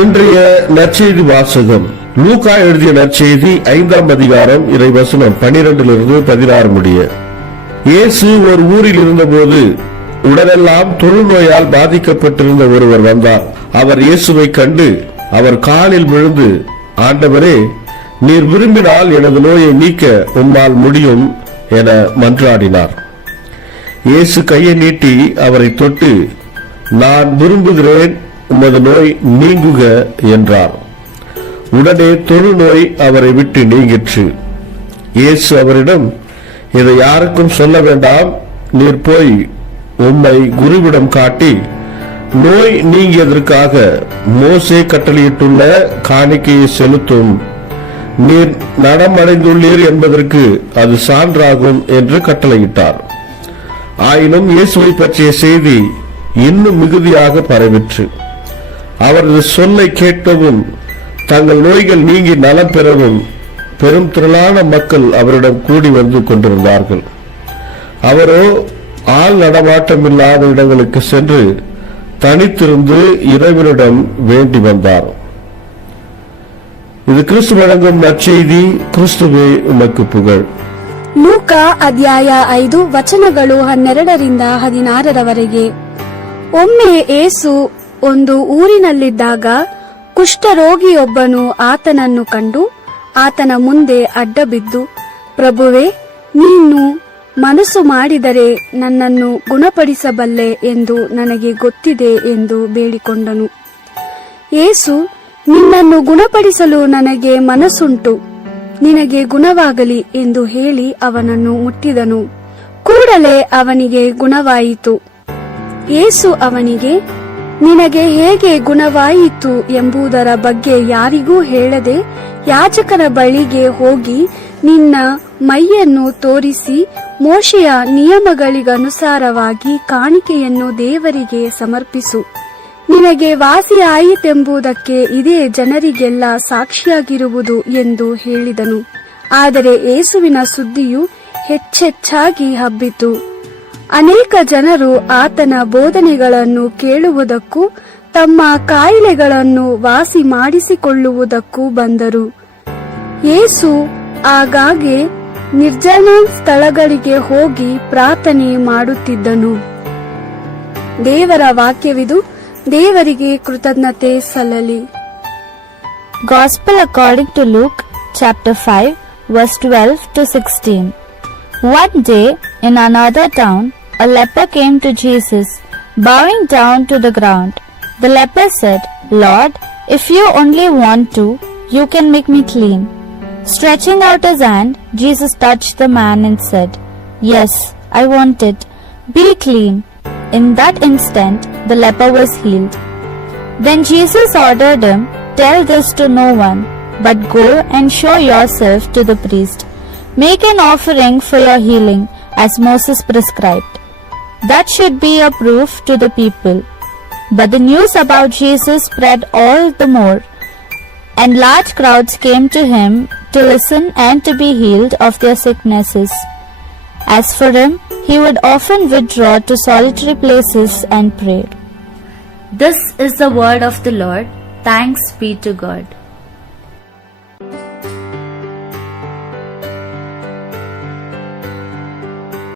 இன்றைய நற்செய்தி வாசகம் லூக்கா எழுதிய நற்செய்தி 5ஆம் அதிகாரம் இறைவசனம் 12 16 முடிய. இயேசு ஒரு ஊரில் இருந்தபோது உடனெல்லாம் தொழுநோயால் பாதிக்கப்பட்டிருந்த ஒருவர் வந்தார். அவர் இயேசுவை கண்டு அவர் காலில் விழுந்து, ஆண்டவரே, நீர் விரும்பினால் எனது நோயை நீக்க உம்மால் முடியும் என மன்றாடினார். இயேசு கையை நீட்டி அவரை தொட்டு, நான் விரும்புகிறேன், உமது நோய் நீங்குக என்றார். உடனே தொழுநோய் அவரை விட்டு நீங்கிற்று. இயேசு அவரிடம், இதை யாருக்கும் சொல்ல வேண்டாம், நீர் போய் உம்மை குருவிடம் காட்டி நோய் நீங்கியதற்காக மோசே கட்டளையிட்டுள்ள காணிக்கையை செலுத்தும், நீர் நடமடைந்துள்ளீர் என்பதற்கு அது சான்றாகும் என்று கட்டளையிட்டார். ஆயினும் இயேசுவை பற்றிய செய்தி இன்னும் மிகுதியாக பரவிற்று. அவரது சொல்லை கேட்கவும் தங்கள் நோய்கள் நீங்கி நலம் பெறவும் பெரும் திரளான மக்கள் அவரிடம் கூடி வந்து கொண்டிருந்தார்கள். அவரோ ஆள் நடமாட்டம் இல்லாத இடங்களுக்கு சென்று தனித்திருந்து இறைவனிடம் வேண்டி வந்தார். ಇದು ಕ್ರಿಸ್ತು ವழங்கும் ನற்செய்தி. ಕ್ರಿಸ್ತುವೇ ಉಮக்கு புகழ். ಲೂಕಾ ಅಧ್ಯಾಯ 5 ವಚನಗಳು 12ರಿಂದ 16ರವರೆಗೆ. ಒಮ್ಮೆ ಯೇಸು ಒಂದು ಊರಿನಲ್ಲಿದ್ದಾಗ ಕುಷ್ಠರೋಗಿಯೊಬ್ಬನು ಆತನನ್ನು ಕಂಡು ಆತನ ಮುಂದೆ ಅಡ್ಡಬಿದ್ದು, ಪ್ರಭುವೇ, ನೀನು ಮನಸ್ಸು ಮಾಡಿದರೆ ನನ್ನನ್ನು ಗುಣಪಡಿಸಬಲ್ಲೆ ಎಂದು ನನಗೆ ಗೊತ್ತಿದೆ ಎಂದು ಬೇಡಿಕೊಂಡನು. ಯೇಸು, ನಿನ್ನನ್ನು ಗುಣಪಡಿಸಲು ನನಗೆ ಮನಸ್ಸುಂಟು, ನಿನಗೆ ಗುಣವಾಗಲಿ ಎಂದು ಹೇಳಿ ಅವನನ್ನು ಮುಟ್ಟಿದನು. ಕೂಡಲೇ ಅವನಿಗೆ ಗುಣವಾಯಿತು. ಯೇಸು ಅವನಿಗೆ, ನಿನಗೆ ಹೇಗೆ ಗುಣವಾಯಿತು ಎಂಬುದರ ಬಗ್ಗೆ ಯಾರಿಗೂ ಹೇಳದೆ ಯಾಜಕನ ಬಳಿಗೆ ಹೋಗಿ ನಿನ್ನ ಮೈಯನ್ನು ತೋರಿಸಿ ಮೋಶೆಯ ನಿಯಮಗಳಿಗನುಸಾರವಾಗಿ ಕಾಣಿಕೆಯನ್ನು ದೇವರಿಗೆ ಸಮರ್ಪಿಸು. ನಿನಗೆ ವಾಸಿಯಾಯಿತೆಂಬುದಕ್ಕೆ ಇದೇ ಜನರಿಗೆಲ್ಲ ಸಾಕ್ಷಿಯಾಗಿರುವುದು ಎಂದು ಹೇಳಿದನು. ಆದರೆ ಯೇಸುವಿನ ಸುದ್ದಿಯು ಹೆಚ್ಚೆಚ್ಚಾಗಿ ಹಬ್ಬಿತು. ಅನೇಕ ಜನರು ಆತನ ಬೋಧನೆಗಳನ್ನು ಕೇಳುವುದಕ್ಕೂ ತಮ್ಮ ಕಾಯಿಲೆಗಳನ್ನು ವಾಸಿ ಮಾಡಿಸಿಕೊಳ್ಳುವುದಕ್ಕೂ ಬಂದರು. ಯೇಸು ಆಗಾಗ್ಗೆ ನಿರ್ಜನ ಸ್ಥಳಗಳಿಗೆ ಹೋಗಿ ಪ್ರಾರ್ಥನೆ ಮಾಡುತ್ತಿದ್ದನು. ದೇವರ ವಾಕ್ಯವಿದು. ದೇವರಿಗೆ ಕೃತಜ್ಞತೆ ಸಲ್ಲಲಿ. Gospel according to Luke, chapter 5, verse 12 to 16. One day, in another town, a leper came to Jesus, bowing down to the ground. The leper said, Lord, if you only want to, you can make me clean. Stretching out his hand, Jesus touched the man and said, Yes, I want it. Be clean. In that instant, the leper was healed. Then Jesus ordered him, Tell this to no one, but go and show yourself to the priest. Make an offering for your healing, as Moses prescribed. That should be a proof to the people. But the news about Jesus spread all the more, and large crowds came to him to listen and to be healed of their sicknesses. As for him, he would often withdraw to solitary places and pray. This is the word of the Lord. Thanks be to God.